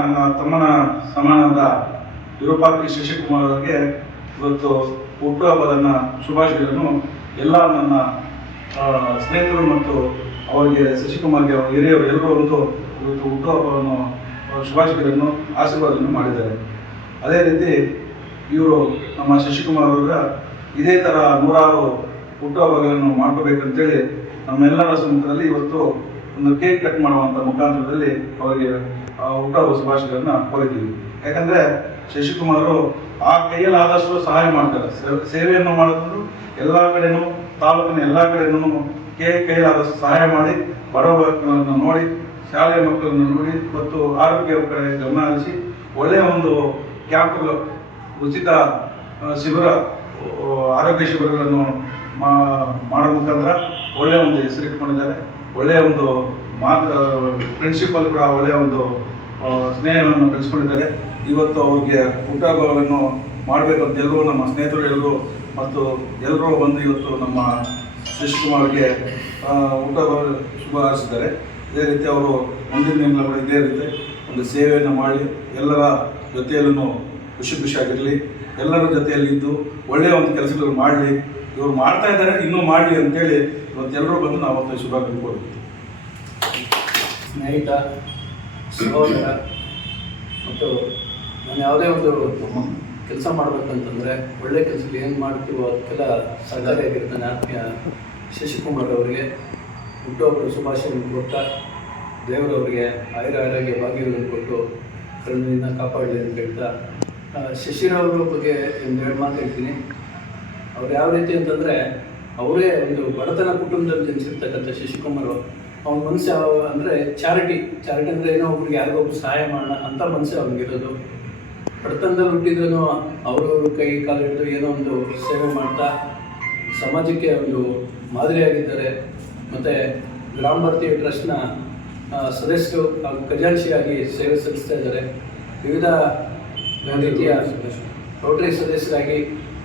ನನ್ನ ತಮ್ಮನ ಸಮಾನದ ವಿರೂಪಾಕ್ಷಿ ಶಶಿಕುಮಾರ್ ಅವರಿಗೆ ಇವತ್ತು ಹುಟ್ಟುಹಬ್ಬದನ್ನ ಶುಭಾಶಯಗಳನ್ನು ಎಲ್ಲ ನನ್ನ ಸ್ನೇಹಿತರು ಮತ್ತು ಅವರಿಗೆ ಶಶಿಕುಮಾರ್ಗೆ, ಅವರ ಹಿರಿಯರು ಎಲ್ಲರೂ ಒಂದು ಇವತ್ತು ಹುಟ್ಟುಹಬ್ಬವನ್ನು ಶುಭಾಶಯಗಳನ್ನು, ಆಶೀರ್ವಾದವನ್ನು ಮಾಡಿದ್ದಾರೆ. ಅದೇ ರೀತಿ ಇವರು ನಮ್ಮ ಶಶಿಕುಮಾರ್ ಅವರ ಇದೇ ಥರ ನೂರಾರು ಹುಟ್ಟುಹಬ್ಬಗಳನ್ನು ಮಾಡ್ಕೋಬೇಕಂತೇಳಿ ನಮ್ಮೆಲ್ಲರ ಸಮ್ಮುಖದಲ್ಲಿ ಇವತ್ತು ಒಂದು ಕೇಕ್ ಕಟ್ ಮಾಡುವಂಥ ಮುಖಾಂತರದಲ್ಲಿ ಅವರಿಗೆ ಊಟ ಶುಭಾಶಯಗಳನ್ನ ಕೋರಿದ್ದೀವಿ ಯಾಕಂದ್ರೆ ಶಶಿಕುಮಾರ್ ಆ ಕೈಯಲ್ಲಿ ಆದಷ್ಟು ಸಹಾಯ ಮಾಡ್ತಾರೆ. ಸೇವೆಯನ್ನು ಮಾಡಿದ್ರು ಎಲ್ಲ ಕಡೆನೂ, ತಾಲೂಕಿನ ಎಲ್ಲ ಕಡೆನೂ ಕೈಯಲ್ಲಿ ಆದಷ್ಟು ಸಹಾಯ ಮಾಡಿ, ಬಡವ ಮಕ್ಕಳನ್ನು ನೋಡಿ, ಶಾಲೆಯ ಮಕ್ಕಳನ್ನು ನೋಡಿ, ಮತ್ತು ಆರೋಗ್ಯ ಕಡೆ ಗಮನ ಹರಿಸಿ ಒಳ್ಳೆಯ ಒಂದು ಕ್ಯಾಂಪ್ಗಳು ಉಚಿತ ಶಿಬಿರ ಆರೋಗ್ಯ ಶಿಬಿರಗಳನ್ನು ಮಾಡೋ ಮುಖಾಂತರ ಒಳ್ಳೆಯ ಒಂದು ಹೆಸರಿಟ್ಕೊಂಡಿದ್ದಾರೆ ಒಳ್ಳೆಯ ಒಂದು ಮಾತು ಪ್ರಿನ್ಸಿಪಲ್ ಕೂಡ ಒಳ್ಳೆಯ ಒಂದು ಸ್ನೇಹವನ್ನು ಬೆಳೆಸ್ಕೊಂಡಿದ್ದಾರೆ ಇವತ್ತು ಅವ್ರಿಗೆ ಹುಟ್ಟಹಬ್ಬವನ್ನು ಮಾಡಬೇಕು ಮಾಡಬೇಕಂತ ಎಲ್ಲರೂ ನಮ್ಮ ಸ್ನೇಹಿತರು ಎಲ್ಲರೂ ಮತ್ತು ಎಲ್ಲರೂ ಬಂದು ಇವತ್ತು ನಮ್ಮ ಶಿವಕುಮಾರ್ಗೆ ಹುಟ್ಟಹಬ್ಬ ಶುಭ ಹಾರಿಸಿದ್ದಾರೆ. ಇದೇ ರೀತಿ ಅವರು ಮುಂದಿನ ದಿನಗಳ ಇದೇ ರೀತಿ ಒಂದು ಸೇವೆಯನ್ನು ಮಾಡಿ ಎಲ್ಲರ ಜೊತೆಯಲ್ಲೂ ಖುಷಿ ಖುಷಿಯಾಗಿರಲಿ ಎಲ್ಲರ ಜೊತೆಯಲ್ಲಿ ಇದ್ದು ಒಳ್ಳೆಯ ಒಂದು ಕೆಲಸಗಳು ಮಾಡಲಿ. ಇವರು ಮಾಡ್ತಾ ಇದ್ದಾರೆ, ಇನ್ನೂ ಮಾಡಲಿ ಅಂತೇಳಿ ಇವತ್ತೆಲ್ಲರೂ ಬಂದು ನಾವು ಅವತ್ತು ಶುಭ ಕೋರ್ತೀವಿ ಸ್ನೇಹಿತ, ಸಹೋದರ, ಮತ್ತು ನಾನು ಯಾವುದೇ ಒಂದು ಕೆಲಸ ಮಾಡಬೇಕಂತಂದರೆ ಒಳ್ಳೆ ಕೆಲಸಕ್ಕೆ ಏನು ಮಾಡ್ತೀವೋ ಅದಕ್ಕೆಲ್ಲ ಸಹಕಾರಿಯಾಗಿರ್ತಾನೆ ಆತ್ಮೀಯ ಶಶಿಕುಮಾರ್ ಅವರಿಗೆ, ಹುಟ್ಟುಹಬ್ಬದ ಶುಭಾಶಯಗಳನ್ನು ಕೊಡ್ತಾ ದೇವರವರಿಗೆ ಆಯುರ ಆರೋಗ್ಯ ಭಾಗ್ಯಗಳನ್ನು ಕೊಟ್ಟು ಕರುಣಿನ ಕಾಪಾಡಲಿ ಅಂತ ಹೇಳ್ತಾ ಶಶಿರವರ ಬಗ್ಗೆ ಒಂದು ಎರಡು ಮಾತು ಹೇಳ್ತೀನಿ. ಅವ್ರು ಯಾವ ರೀತಿ ಅಂತಂದರೆ ಅವರೇ ಒಂದು ಬಡತನ ಕುಟುಂಬದಲ್ಲಿ ಜನಿಸಿರ್ತಕ್ಕಂಥ ಶಶಿಕುಮಾರ್ ಅವ್ನ ಮನಸ್ಸು ಯಾವ ಅಂದರೆ ಚಾರಿಟಿ. ಚಾರಿಟಿ ಅಂದರೆ ಏನೋ ಒಬ್ರಿಗೆ ಯಾರಿಗೋ ಒಬ್ರು ಸಹಾಯ ಮಾಡೋಣ ಅಂತ ಮನಸ್ಸು ಅವ್ನಿಗಿರೋದು ಬಡತನದಲ್ಲಿ ಹುಟ್ಟಿದ್ರು ಅವ್ರವ್ರ ಕೈ ಕಾಲು ಹಿಡಿದು ಏನೋ ಒಂದು ಸೇವೆ ಮಾಡ್ತಾ ಸಮಾಜಕ್ಕೆ ಒಂದು ಮಾದರಿಯಾಗಿದ್ದಾರೆ. ಮತ್ತು ಗ್ರಾಮ ಭಾರತೀಯ ಟ್ರಸ್ಟ್ನ ಸದಸ್ಯರು ಹಾಗೂ ಖಜಾಂಚಿಯಾಗಿ ಸೇವೆ ಸಲ್ಲಿಸ್ತಾ ಇದ್ದಾರೆ. ವಿವಿಧ ರೀತಿಯ ರೋಟರಿ ಸದಸ್ಯರಾಗಿ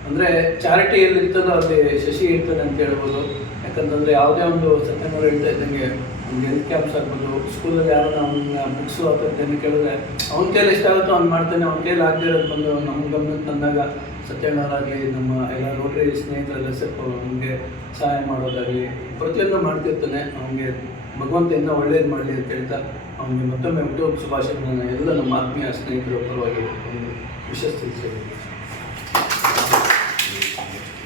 ಅಂದರೆ ಚಾರಿಟಿಯಲ್ಲಿ ಇರ್ತದೋ ಅಲ್ಲಿ ಶಶಿ ಇರ್ತದೆ ಅಂತ ಹೇಳ್ಬೋದು. ಯಾಕಂತಂದರೆ ಯಾವುದೇ ಒಂದು ಸತ್ಯಮರ ಇರ್ತಾ ಇದ್ದಂಗೆ ಒಂದು ಹೆಲ್ತ್ ಕ್ಯಾಂಪ್ಸ್ ಆಗ್ಬೋದು ಸ್ಕೂಲಲ್ಲಿ ಯಾರನ್ನ ಅವ್ನ ಬುಕ್ಸು ಥರದ್ದನ್ನು ಕೇಳಿದ್ರೆ ಅವ್ನ ಕೈಲಿ ಎಷ್ಟಾಗುತ್ತೋ ಅವ್ನು ಮಾಡ್ತಾನೆ, ಅವ್ನ ಕೈಲಿ ಆಗದೆ ಇರೋದು ಬಂದು ನಮ್ಮ ಗಮನಕ್ಕೆ ತಂದಾಗ ಸತ್ಯಣ್ಣವರಾಗಲಿ ನಮ್ಮ ಎಲ್ಲ ರೋಟರಿ ಸ್ನೇಹಿತರೆಲ್ಲ ಸೇರ್ಕೊಂಡು ನಮಗೆ ಸಹಾಯ ಮಾಡೋದಾಗಲಿ, ಪ್ರತಿಯೊಂದು ಮಾಡ್ತಿರ್ತಾನೆ. ಅವನಿಗೆ ಭಗವಂತ ಇನ್ನೂ ಒಳ್ಳೇದು ಮಾಡಲಿ ಅಂತ ಹೇಳ್ತಾ ಅವನಿಗೆ ಮತ್ತೊಮ್ಮೆ ಉದ್ಯೋಗ ಶುಭಾಶಯಗಳನ್ನು ಎಲ್ಲ ನಮ್ಮ ಆತ್ಮೀಯ ಸ್ನೇಹಿತರ ಪರವಾಗಿ ವಿಶೇಷ ತಿಳಿಸಿದೆ Thank you.